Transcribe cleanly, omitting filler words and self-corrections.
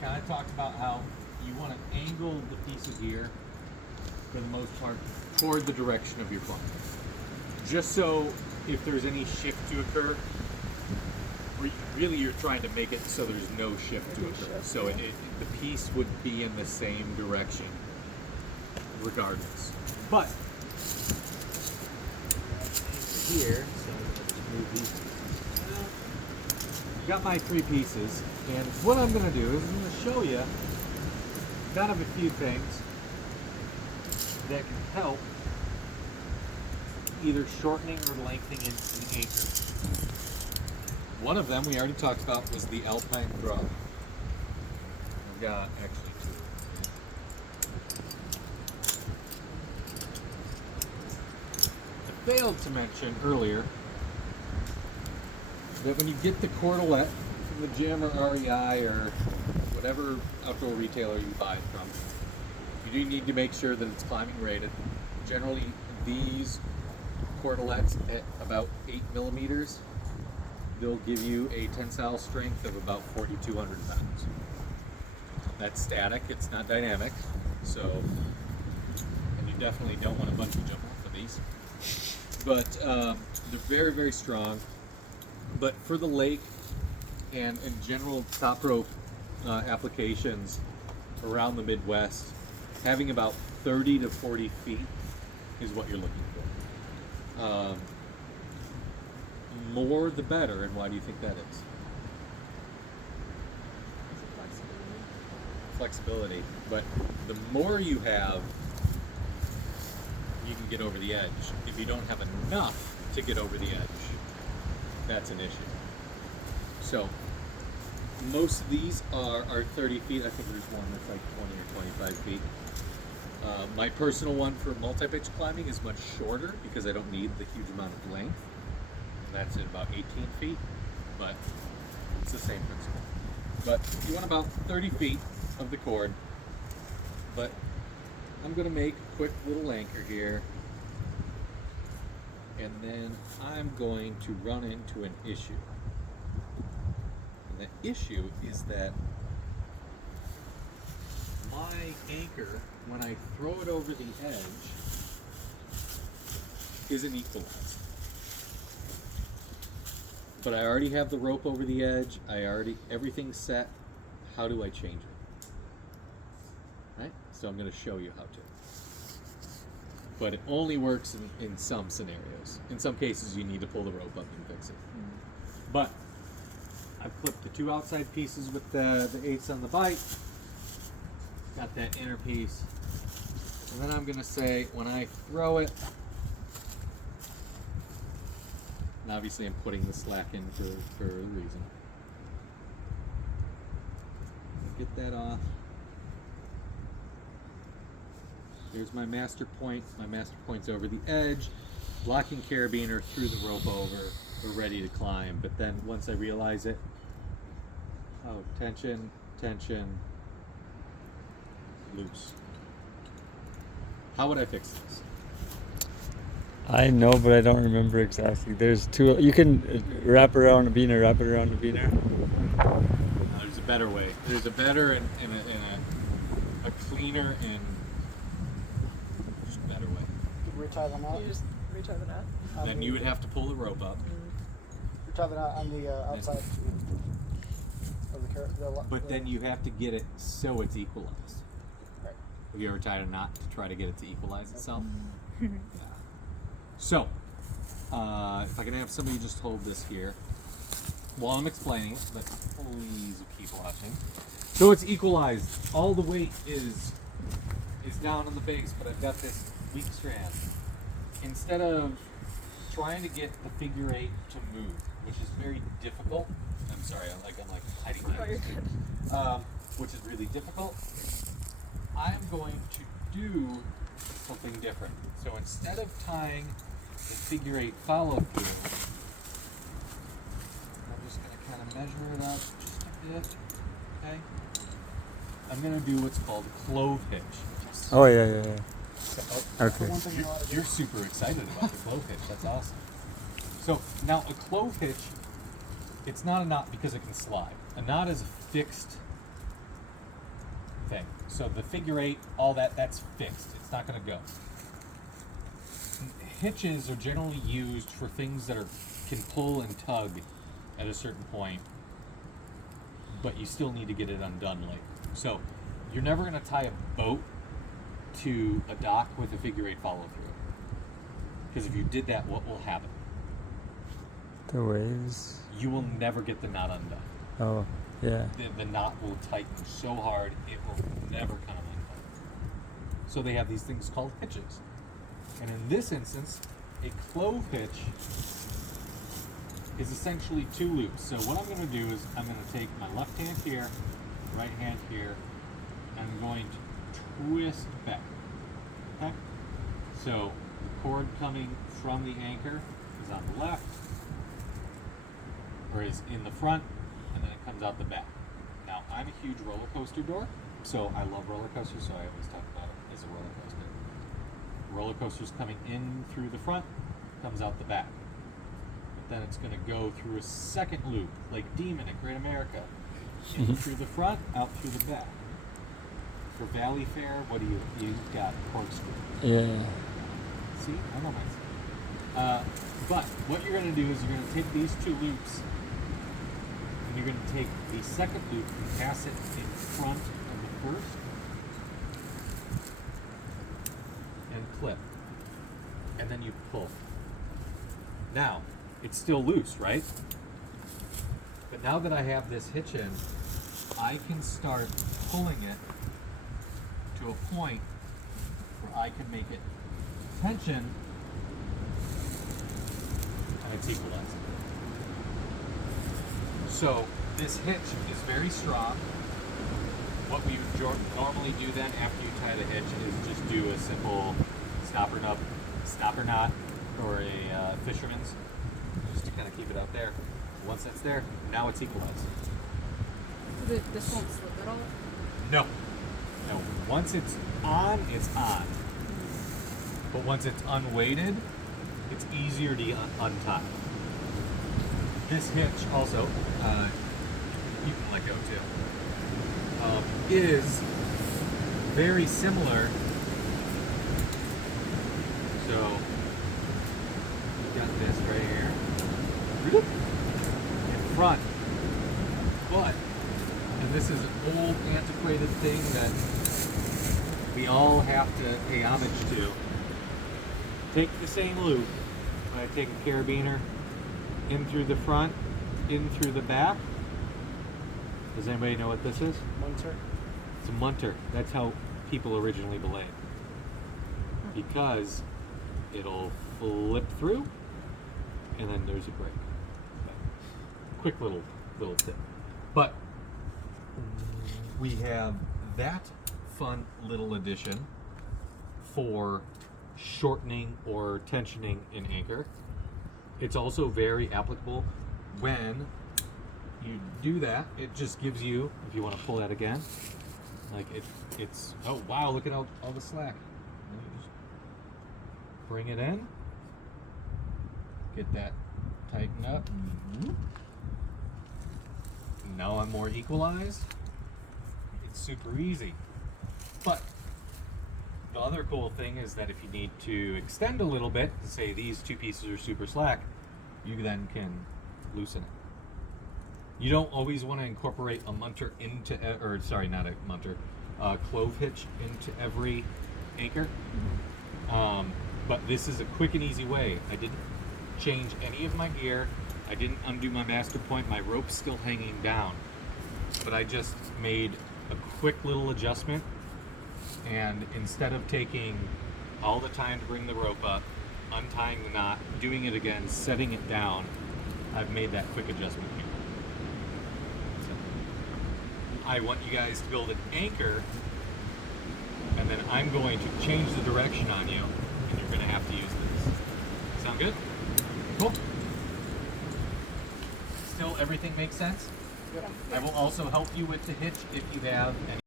kind of talked about how you want to angle the piece of gear for the most part toward the direction of your climb. Just so if there's any shift to occur, really you're trying to make it so there's no shift to occur. So the piece would be in the same direction regardless. But here, so let's move these. Got my 3 pieces, and what I'm going to do is I'm going to show you kind of a few things that can help either shortening or lengthening an anchor. One of them we already talked about was the alpine throw. We've got actually 2. I failed to mention earlier that when you get the cordelette from the gym or REI or whatever outdoor retailer you buy it from, you do need to make sure that it's climbing rated. Generally, these cordelettes at about 8 millimeters, they'll give you a tensile strength of about 4,200 pounds. That's static, it's not dynamic, so, and you definitely don't want to bungee jump off of these. But they're very, very strong. But for the lake and in general top rope applications around the Midwest, having about 30 to 40 feet is what you're looking for. More the better, and why do you think that is? Flexibility. But the more you have, you can get over the edge. If you don't have enough to get over the edge, that's an issue. So most of these are 30 feet. I think there's one that's like 20 or 25 feet. My personal one for multi-pitch climbing is much shorter because I don't need the huge amount of length. That's at about 18 feet, but it's the same principle. But you want about 30 feet of the cord, but I'm going to make a quick little anchor here. And then I'm going to run into an issue. And the issue is that my anchor, when I throw it over the edge, isn't equalized. But I already have the rope over the edge. Everything's set. How do I change it? Right? So I'm going to show you how to. But it only works in some scenarios. In some cases, you need to pull the rope up and fix it. But I've clipped the 2 outside pieces with the 8s on the bite. Got that inner piece. And then I'm going to say, when I throw it, and obviously I'm putting the slack in for a reason. Get that off. Here's my master point. My master point's over the edge. Locking carabiner, threw the rope over. We're ready to climb. But then once I realize it, oh, tension, tension, loose. How would I fix this? I know, but I don't remember exactly. There's 2. You can wrap around a beaner, wrap it around a beaner. There's a better way. There's a better and a cleaner and just better way. Retie them out. You just retie the knot. Then you would have to pull the rope up. Retie the knot on the outside of the carrot. But then you have to get it so it's equalized. Right. Have you ever tied a knot to try to get it to equalize itself? Yeah. So, if I can have somebody just hold this here while I'm explaining it, but please keep watching. So it's equalized. All the weight is down on the base, but I've got this weak strand. Instead of trying to get the figure 8 to move, which is very difficult. I'm sorry, I'm like hiding my eyes. Which is really difficult. I'm going to do something different. So instead of tying the figure 8 follow through, I'm just going to kind of measure it up just a bit. Okay. I'm going to do what's called a clove hitch. Oh, yeah. Okay. You're super excited about the clove hitch. That's awesome. So now a clove hitch, it's not a knot because it can slide. A knot is a fixed So the figure eight, all that's fixed. It's not going to go. Hitches are generally used for things that can pull and tug at a certain point, but you still need to get it undone later. So you're never going to tie a boat to a dock with a figure eight follow through. Because if you did that, what will happen? The waves. You will never get the knot undone. Oh, yeah. The knot will tighten so hard it will never come undone. So they have these things called hitches. And in this instance, a clove hitch is essentially two loops. So what I'm going to do is I'm going to take my left hand here, right hand here, and I'm going to twist back. Okay? So the cord coming from the anchor is on the left, or is in the front, and then it comes out the back. Now, I'm a huge roller coaster dork, so I love roller coasters, so I always talk about it as a roller coaster. Roller coaster's coming in through the front, comes out the back. But then it's going to go through a second loop, like Demon at Great America. In through the front, out through the back. For Valley Fair, what do you got? Corkscrew. Yeah. See, I know myself. But what you're going to do is you're going to take these two loops, and you're going to take the second loop and pass it in front of the first, and clip, and then you pull. Now, it's still loose, right? But now that I have this hitch in, I can start pulling it to a point where I can make it tension, and it's equalized. So this hitch is very strong. What we would normally do then after you tie the hitch is just do a simple stopper knot, or a fisherman's, just to kind of keep it out there. Once that's there, now it's equalized. This won't slip at all? No. No. Once it's on, it's on. But once it's unweighted, it's easier to untie. This hitch also, you can let go too, is very similar. So, you've got this right here in front, but, and this is an old antiquated thing that we all have to pay homage to. Take the same loop, I take a carabiner in through the front, in through the back. Does anybody know what this is? Munter. It's a munter. That's how people originally belayed. Because it'll flip through, and then there's a break. Quick little tip. But we have that fun little addition for shortening or tensioning an anchor. It's also very applicable when you do that. It just gives you, if you want to pull that again, like it's oh wow, look at all the slack. And you just bring it in, get that tightened up. Now I'm more equalized. It's super easy. But the other cool thing is that if you need to extend a little bit, say these two pieces are super slack, you then can loosen it. You don't always want to incorporate a munter into, or sorry, not a munter, clove hitch into every anchor. But this is a quick and easy way. I didn't change any of my gear. I didn't undo my master point. My rope's still hanging down. But I just made a quick little adjustment. And instead of taking all the time to bring the rope up, untying the knot, doing it again, setting it down, I've made that quick adjustment here. So I want you guys to build an anchor, and then I'm going to change the direction on you, and you're going to have to use this. Sound good? Cool. Still, everything makes sense? Yep. I will also help you with the hitch if you have any